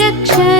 रक्ष